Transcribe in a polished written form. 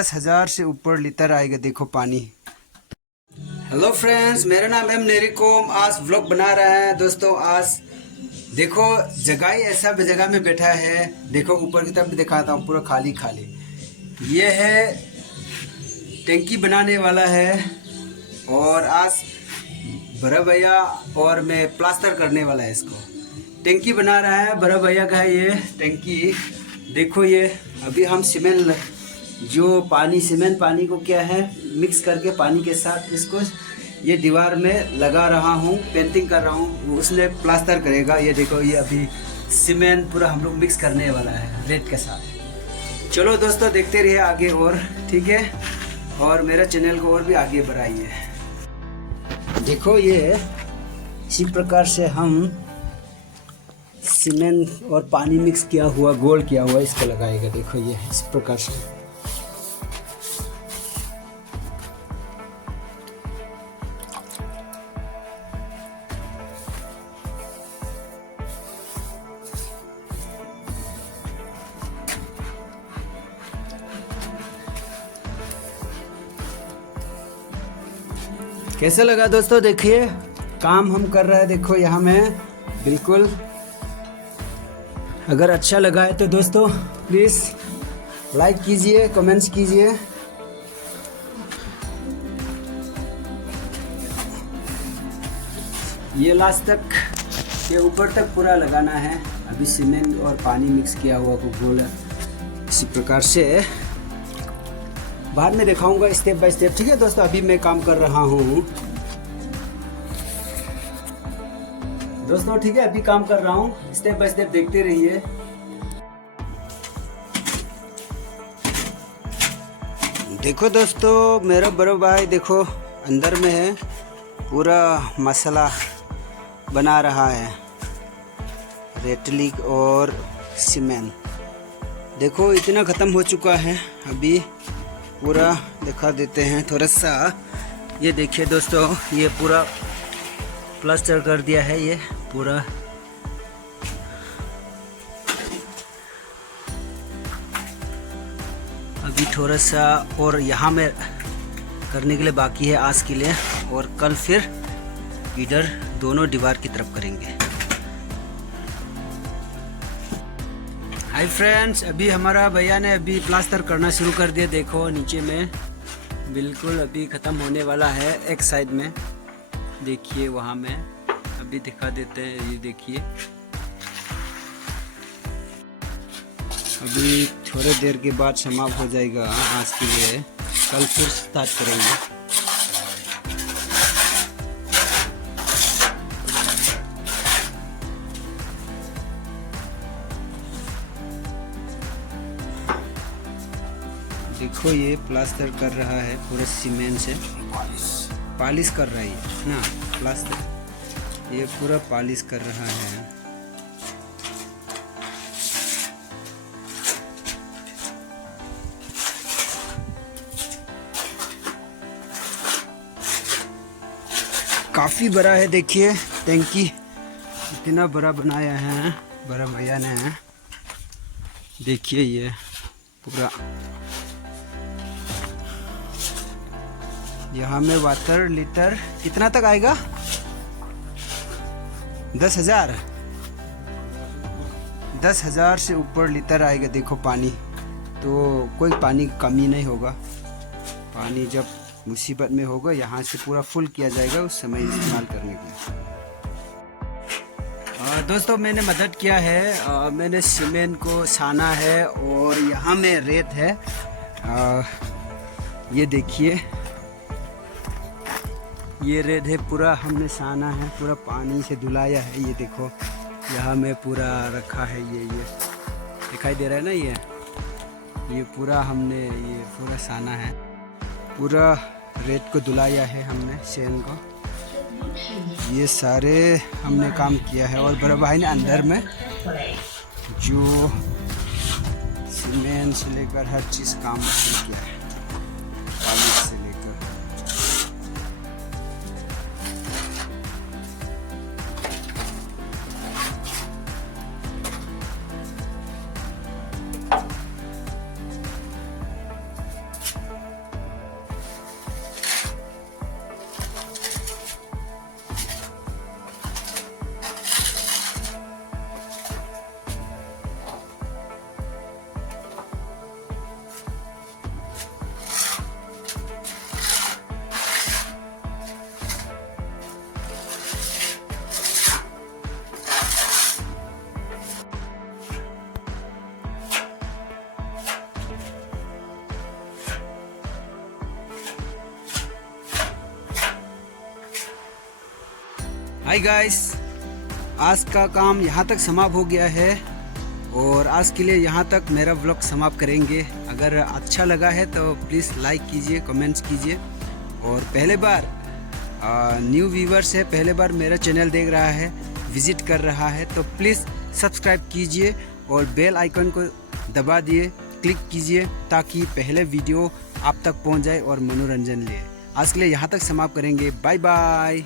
10,000 से ऊपर लीटर आएगा देखो पानी। हेलो फ्रेंड्स, मेरा नाम है नेरिकोम। आज व्लॉग बना रहे हैं दोस्तों। आज देखो जगह ही ऐसा जगह में बैठा है, देखो ऊपर की तरफ दिखाता हूँ, पूरा खाली खाली। ये है टंकी बनाने वाला है और आज बड़ा भैया और मैं प्लास्टर करने वाला है इसको। टंकी बना रहा है बड़ा भैया का है ये टंकी। देखो ये अभी हम सीमेंट जो पानी सीमेंट पानी को क्या है मिक्स करके पानी के साथ इसको ये दीवार में लगा रहा हूँ, पेंटिंग कर रहा हूँ, उसने प्लास्टर करेगा। ये देखो ये अभी सीमेंट पूरा हम लोग मिक्स करने वाला है रेत के साथ। चलो दोस्तों देखते रहिए आगे और, ठीक है, और मेरा चैनल को और भी आगे बढ़ाइए। देखो ये इसी प्रकार से हम सीमेंट और पानी मिक्स किया हुआ गोल किया हुआ इसको लगाएगा। देखो ये इस प्रकार से। कैसा लगा दोस्तों? देखिए काम हम कर रहे हैं। देखो यहाँ में बिल्कुल, अगर अच्छा लगा है तो दोस्तों प्लीज़ लाइक कीजिए, कमेंट्स कीजिए। ये लास्ट तक, ये ऊपर तक पूरा लगाना है। अभी सीमेंट और पानी मिक्स किया हुआ को गोल इसी प्रकार से बाद में दिखाऊंगा स्टेप बाय स्टेप, ठीक है दोस्तों। अभी मैं काम कर रहा हूँ दोस्तों, ठीक है, अभी काम कर रहा हूँ, स्टेप बाय स्टेप देखते रहिए। देखो दोस्तों मेरा बड़ा भाई देखो अंदर में है, पूरा मसाला बना रहा है, रेतलिक और सीमेंट। देखो इतना ख़त्म हो चुका है, अभी पूरा दिखा देते हैं थोड़ा सा। ये देखिए दोस्तों, ये पूरा प्लास्टर कर दिया है, ये पूरा। अभी थोड़ा सा और यहाँ में करने के लिए बाकी है आज के लिए, और कल फिर इधर दोनों दीवार की तरफ करेंगे। हाय फ्रेंड्स, अभी हमारा भैया ने अभी प्लास्टर करना शुरू कर दिया। देखो नीचे में बिल्कुल अभी ख़त्म होने वाला है। एक साइड में देखिए, वहाँ में अभी दिखा देते हैं। ये देखिए अभी थोड़ी देर के बाद समाप्त हो जाएगा आज के लिए, कल फिर स्टार्ट करेंगे। देखो ये प्लास्टर कर रहा है पूरे सीमेंट से, पॉलिश कर रहा है ना प्लास्टर, ये पूरा पॉलिश कर रहा है। काफ़ी बड़ा है, देखिए टंकी इतना बड़ा बनाया है बड़ा भैया ने। देखिए ये पूरा, यहाँ में वाटर लीटर कितना तक आएगा? 10,000 10,000 से ऊपर लीटर आएगा देखो पानी। तो कोई पानी की कमी नहीं होगा। पानी जब मुसीबत में होगा यहाँ से पूरा फुल किया जाएगा उस समय इस्तेमाल करने के लिए। दोस्तों मैंने मदद किया है, मैंने सीमेंट को साना है और यहाँ में रेत है। ये देखिए ये रेत है, पूरा हमने साना है, पूरा पानी से धुलाया है। ये देखो यहाँ में पूरा रखा है, ये दिखाई दे रहा है ना, ये पूरा हमने ये पूरा साना है, पूरा रेत को धुलाया है हमने सेन को। ये सारे हमने काम किया है और बड़ा भाई ने अंदर में जो सीमेंट से लेकर हर चीज़ काम किया है, पॉलिश से लेकर। हाय गाइस, आज का काम यहाँ तक समाप्त हो गया है और आज के लिए यहाँ तक मेरा व्लॉग समाप्त करेंगे। अगर अच्छा लगा है तो प्लीज़ लाइक कीजिए, कमेंट्स कीजिए। और पहले बार न्यू व्यूवर्स है, पहले बार मेरा चैनल देख रहा है, विजिट कर रहा है, तो प्लीज़ सब्सक्राइब कीजिए और बेल आइकन को दबा दिए, क्लिक कीजिए ताकि पहले वीडियो आप तक पहुंच जाए और मनोरंजन लिए। आज के लिए यहाँ तक समाप्त करेंगे। Bye bye.